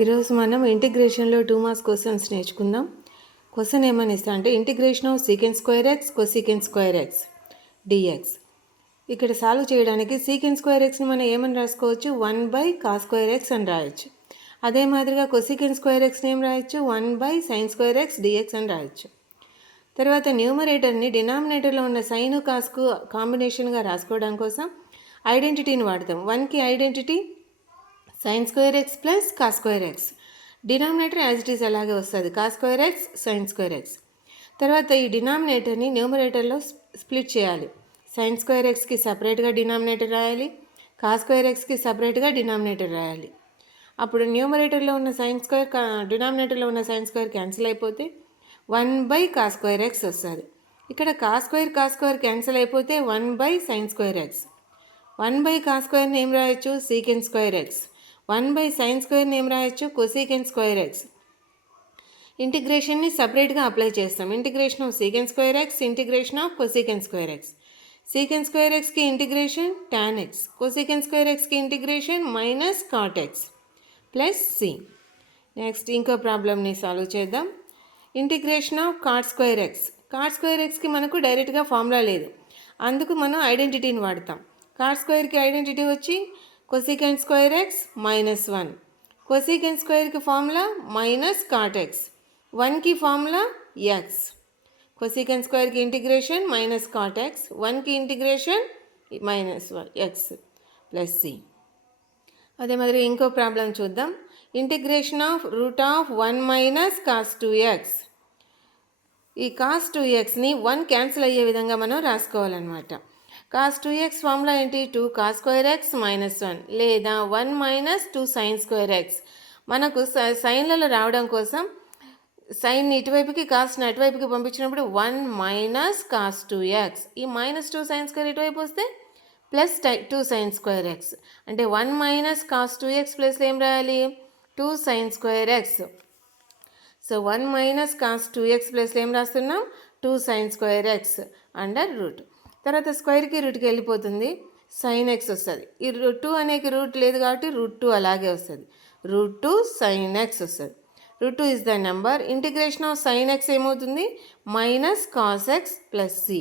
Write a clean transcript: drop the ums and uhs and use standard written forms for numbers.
ఈరోజు మనం ఇంటిగ్రేషన్లో 2 మార్క్స్ క్వశ్చన్స్ నేర్చుకుందాం. క్వశ్చన్ ఏమని ఇస్తా అంటే integration of secant square x cosecant square x dx. ఇక్కడ సాల్వ్ చేయడానికి సీకెంట్ స్క్వేర్ ఎక్స్ని మనం ఏమని రాసుకోవచ్చు, 1/cos స్క్వేర్ ఎక్స్ అని రాయొచ్చు. అదే మాదిరిగా కొసీకెంట్ స్క్వేర్ ఎక్స్ని ఏం రాయొచ్చు, 1/sin స్క్వేర్ ఎక్స్ డిఎక్స్ అని రాయొచ్చు. తర్వాత న్యూమరేటర్ని డినామినేటర్లో ఉన్న సైన్ కాస్కు కాంబినేషన్గా రాసుకోవడం కోసం ఐడెంటిటీని వాడతాం. 1కి identity sin square X plus cos square X. Denominator as it is అలాగే వస్తుంది, cos square x sine square X. తర్వాత ఈ డినామినేటర్ని న్యూమరేటర్లో స్ప్లిట్ చేయాలి. సైన్ స్క్వేర్ ఎక్స్కి సపరేట్గా డినామినేటర్ రాయాలి, కాస్ స్క్వేర్ ఎక్స్కి సపరేట్గా డినామినేటర్ రాయాలి. అప్పుడు న్యూమరేటర్లో ఉన్న సైన్ స్క్వేర్ డినామినేటర్లో ఉన్న సైన్ స్క్వేర్ క్యాన్సిల్ అయిపోతే 1/cos స్క్వేర్ ఎక్స్ వస్తుంది. ఇక్కడ కాస్ స్క్వేర్ క్యాన్సిల్ అయిపోతే 1/sin స్క్వేర్ ఎక్స్. 1/cos స్క్వేర్ని ఏం రాయొచ్చు, సీకెంట్ స్క్వేర్ ఎక్స్. 1/sin స్క్వేర్ని ఏం రాయొచ్చు, కొసీకెంట్ స్క్వేర్ ఎక్స్. ఇంటిగ్రేషన్ని సపరేట్గా అప్లై చేస్తాం. Integration of secant square X, integration of cosecant square X. Secant square ఎక్స్కి integration tan X, cosecant square ఎక్స్కి integration -cot X plus C. Next ఇంకో ప్రాబ్లమ్ని solve చేద్దాం. Integration of cot square X. Cot square ఎక్స్కి మనకు డైరెక్ట్గా formula లేదు, అందుకు మనం ఐడెంటిటీని వాడతాం. కాట్ స్క్వేర్కి ఐడెంటిటీ వచ్చి కొసీకెంట్ స్క్వేర్ ఎక్స్ -1. కొసీకెంట్ స్క్వేర్కి ఫార్ములా -cot ఎక్స్. 1కి ఫార్ములా ఎక్స్. కొసీకెంట్ స్క్వేర్కి ఇంటిగ్రేషన్ -cot ఎక్స్, 1కి ఇంటిగ్రేషన్ -1x ప్లస్ సి. అదే మాదిరి ఇంకో ప్రాబ్లం చూద్దాం. Integration of √1 - cos 2x. ఈ cos 2xని 1 క్యాన్సిల్ అయ్యే విధంగా మనం రాసుకోవాలన్నమాట. cos 2x ఫార్ములా ఏంటి, 2cos స్క్వేర్ ఎక్స్ -1 లేదా 1 - 2sin స్క్వేర్ ఎక్స్. మనకు సైన్లలో రావడం కోసం సైన్ని ఇటువైపుకి కాస్ట్ని అటువైపుకి పంపించినప్పుడు 1 - cos 2x. ఈ -2sin స్క్వేర్ ఇటువైపు వస్తే +2sin స్క్వేర్ ఎక్స్. అంటే 1 - cos 2x ప్లస్ ఏం రాయాలి, 2sin square X. So 1 - cos 2x plus ఏం రాస్తున్నాం, 2sin square X under root. తర్వాత స్క్వేర్కి రూట్కి వెళ్ళిపోతుంది, sin x వస్తుంది. ఈ √2 అనేక రూట్ లేదు కాబట్టి √2 అలాగే వస్తుంది, √2 sin x వస్తుంది. √2 is the number. Integration of sin x ఏమవుతుంది, -cos x ప్లస్ సి.